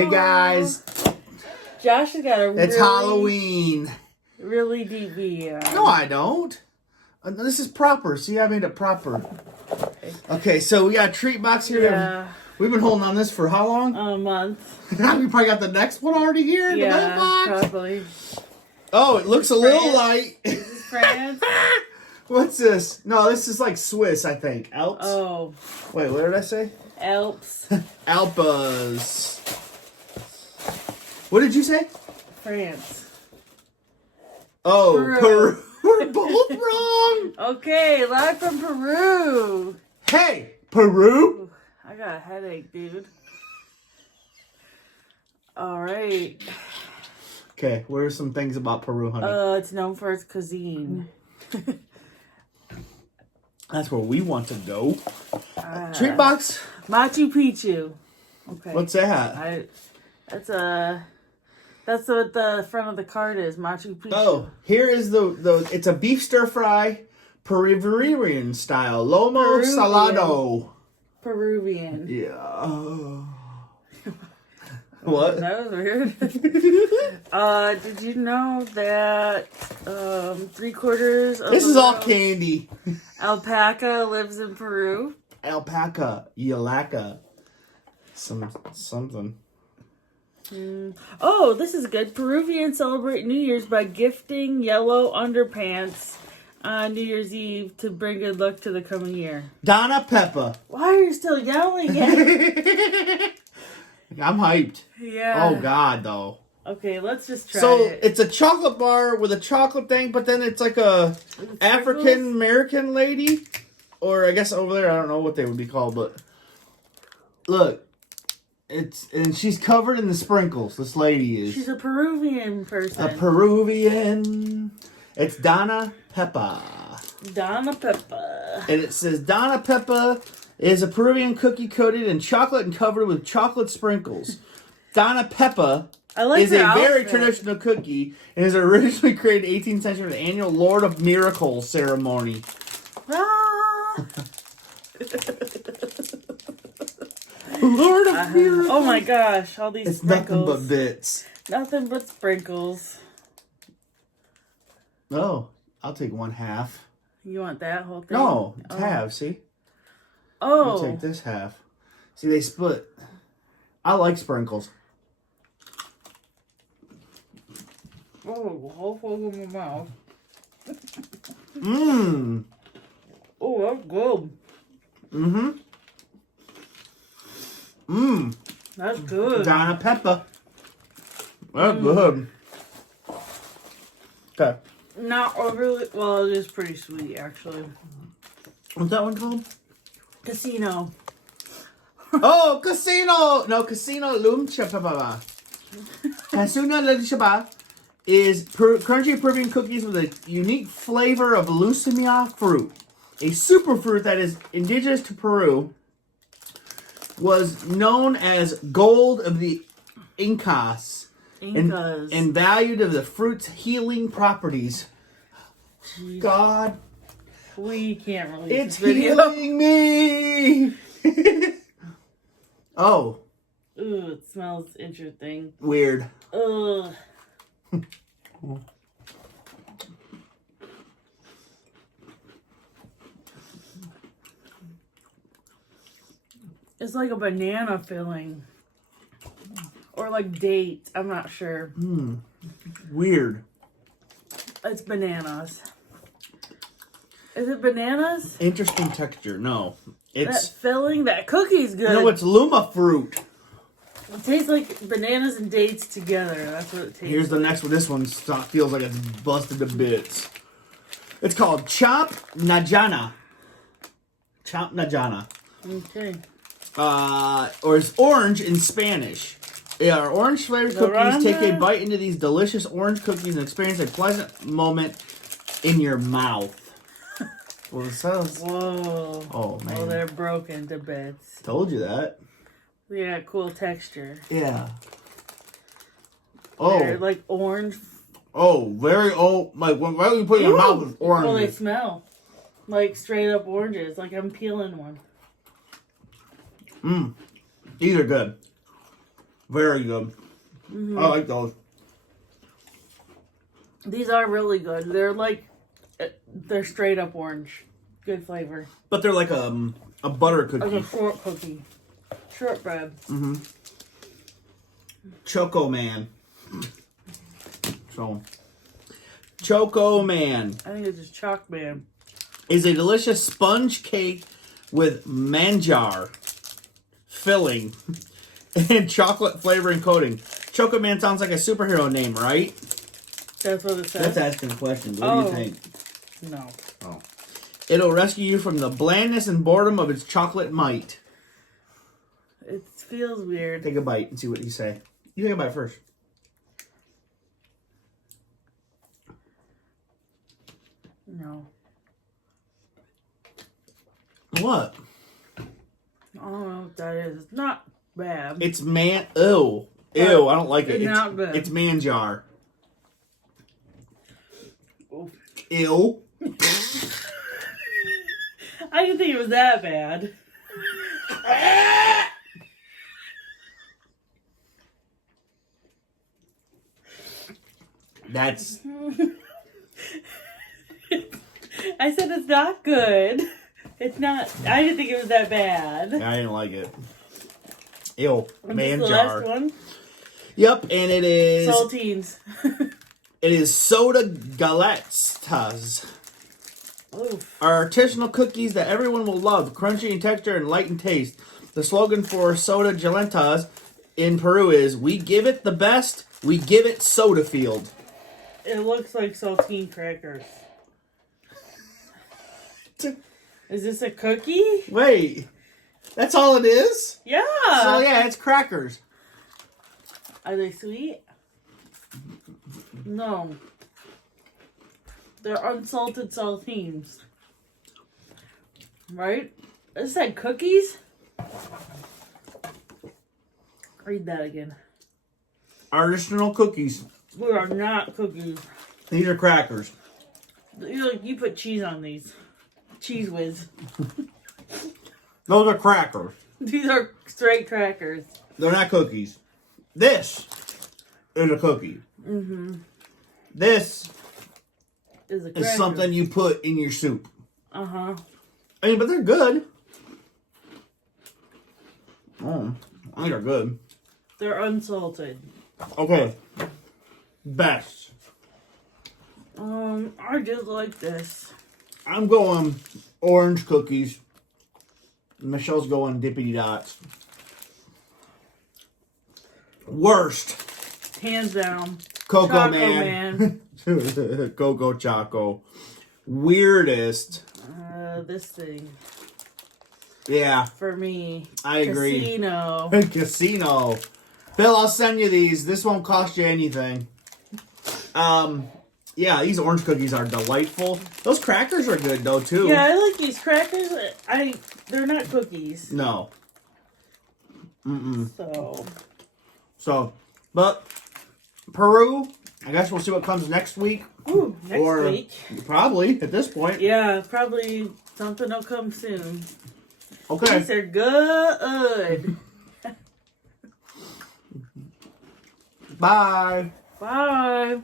Hey guys, Josh has got it's Halloween. Really deep video. No, I don't. This is proper. See, I made it proper. Okay, so we got a treat box here. Yeah. We've been holding on this for how long? A month. We probably got the next one already here. Yeah, the box. probably. Oh, it looks a little light. Is this France? What's this? No, this is like Swiss, I think. Alps? Oh. Wait, what did I say? Alps. Alpas. What did you say? France. Oh, Peru. We're both wrong. Okay, live from Peru. Hey, Peru. Ooh, I got a headache, dude. All right. Okay, what are some things about Peru, honey? It's known for its cuisine. That's where we want to go. Treat box? Machu Picchu. Okay. What's that? That's what the front of the card is, Machu Picchu. Oh, here is the it's a beef stir fry, Peruvian style, lomo Peruvian. salado. Peruvian. Yeah. What? That was weird. Did you know that 3/4 of This the is all world's candy. alpaca lives in Peru? Alpaca, yalaka, something. Oh, this is good. Peruvians celebrate New Year's by gifting yellow underpants on New Year's Eve to bring good luck to the coming year. Donna Peppa. Why are you still yelling at me? I'm hyped. Yeah. Oh God, though. Okay, let's just try So it. it's a chocolate bar with a chocolate thing, but then it's like a African American lady, or I guess over there I don't know what they would be called, but look, and she's covered in the sprinkles. This lady is. She's a Peruvian person. A Peruvian. It's Donna Peppa. Donna Peppa. And it says Donna Peppa is a Peruvian cookie coated in chocolate and covered with chocolate sprinkles. Donna Peppa is a very traditional cookie and is originally created in the 18th century for the annual Lord of Miracles ceremony. Ah. Lord of Miracles. Oh my gosh, all these It's sprinkles. nothing but bits. Nothing but sprinkles. Oh, I'll take 1/2. You want that whole thing? No, it's half, see? Oh. I'll take this half. See, they split. I like sprinkles. Oh, whole full of my mouth. Mmm. Oh, that's good. Mm-hmm. Mmm. That's good. Donna Peppa. That's good. Okay. Not overly, well, it is pretty sweet, actually. What's that one called? Casino. Oh, Casino! No, Casino Lumchapa. Casino Lumchapa is crunchy Peruvian cookies with a unique flavor of Lucimia fruit. A superfruit that is indigenous to Peru, was known as gold of the Incas. And valued of the fruit's healing properties. Jeez. God. We can't release It's this video. healing me! Oh. Ooh, it smells interesting. Weird. Ugh. It's like a banana filling. Or like dates. I'm not sure. Weird. It's bananas. Is it bananas? Interesting texture. No. That It's... filling, that cookie's good. No, it's Luma fruit. It tastes like bananas and dates together. That's what it tastes Here's the like. next one. This one feels like it's busted to bits. It's called Chop Najana. Chop Najana. Okay. Or it's orange in Spanish. Yeah, orange flavored cookies. Take a bite into these delicious orange cookies and experience a pleasant moment in your mouth. Well, it says. Whoa. Oh, man. Oh, they're broken to bits. Told you that. Yeah, cool texture. Yeah. They're like orange. Oh, very old. Like, whenever you put it in your mouth, it's orange. Oh, they smell like straight up oranges. Like I'm peeling one. These are good. Very good. I like those. These are really good. They're like, they're straight up orange. Good flavor. But they're like a butter Like cookie. a short cookie. Shortbread. Choco Man. So, Choco Man I think it's just Chalk Man. is a delicious sponge cake with manjar filling and chocolate flavoring coating. Choco Man sounds like a superhero name, right? That's what it says. That's asking a question. What do you think? No. Oh. It'll rescue you from the blandness and boredom of its chocolate might. It feels weird. Take a bite and see what you say. You take a bite first. No. What? I don't know what that is. It's not bad. It's Ew. Ew, I don't like it. It's not good. It's manjar. Oof. Ew. I didn't think it was that bad. That's I said it's not good. It's not. I didn't think it was that bad. I didn't like it. Ew. And this is the last Manjar. one. Yep, and it is Saltines. soda galetas. Oof. Are artisanal cookies that everyone will love, crunchy in texture and light in taste. The slogan for soda galetas in Peru is "We give it the best, we give it Soda Field." It looks like saltine crackers. Is this a cookie? Wait, that's all it is? Yeah. So yeah, it's crackers. Are they sweet? No. They're unsalted saltines. Right? It said cookies? Read that again. Artisanal cookies. We are not cookies. These are crackers. You put cheese on these. Cheese whiz. Those are crackers. These are straight crackers. They're not cookies. This is a cookie. This Is a is cracker. something you put in your soup. Uh-huh. I mean, but they're good. Oh, I think they're good. They're unsalted. Okay. Best. I just like this. I'm going orange cookies. Michelle's going dippity dots. Worst. Hands down. Coco Choco Man. Coco Choco. Weirdest. This thing. Yeah, For me. I agree. Casino. Casino. Bill, I'll send you these. This won't cost you anything. Yeah, these orange cookies are delightful. Those crackers are good though too. Yeah, I like these crackers. They're not cookies. No. So, but Peru, I guess we'll see what comes next week. Ooh, next week. Probably at this point. Yeah, probably something will come soon. Okay. These are good. Bye. Bye.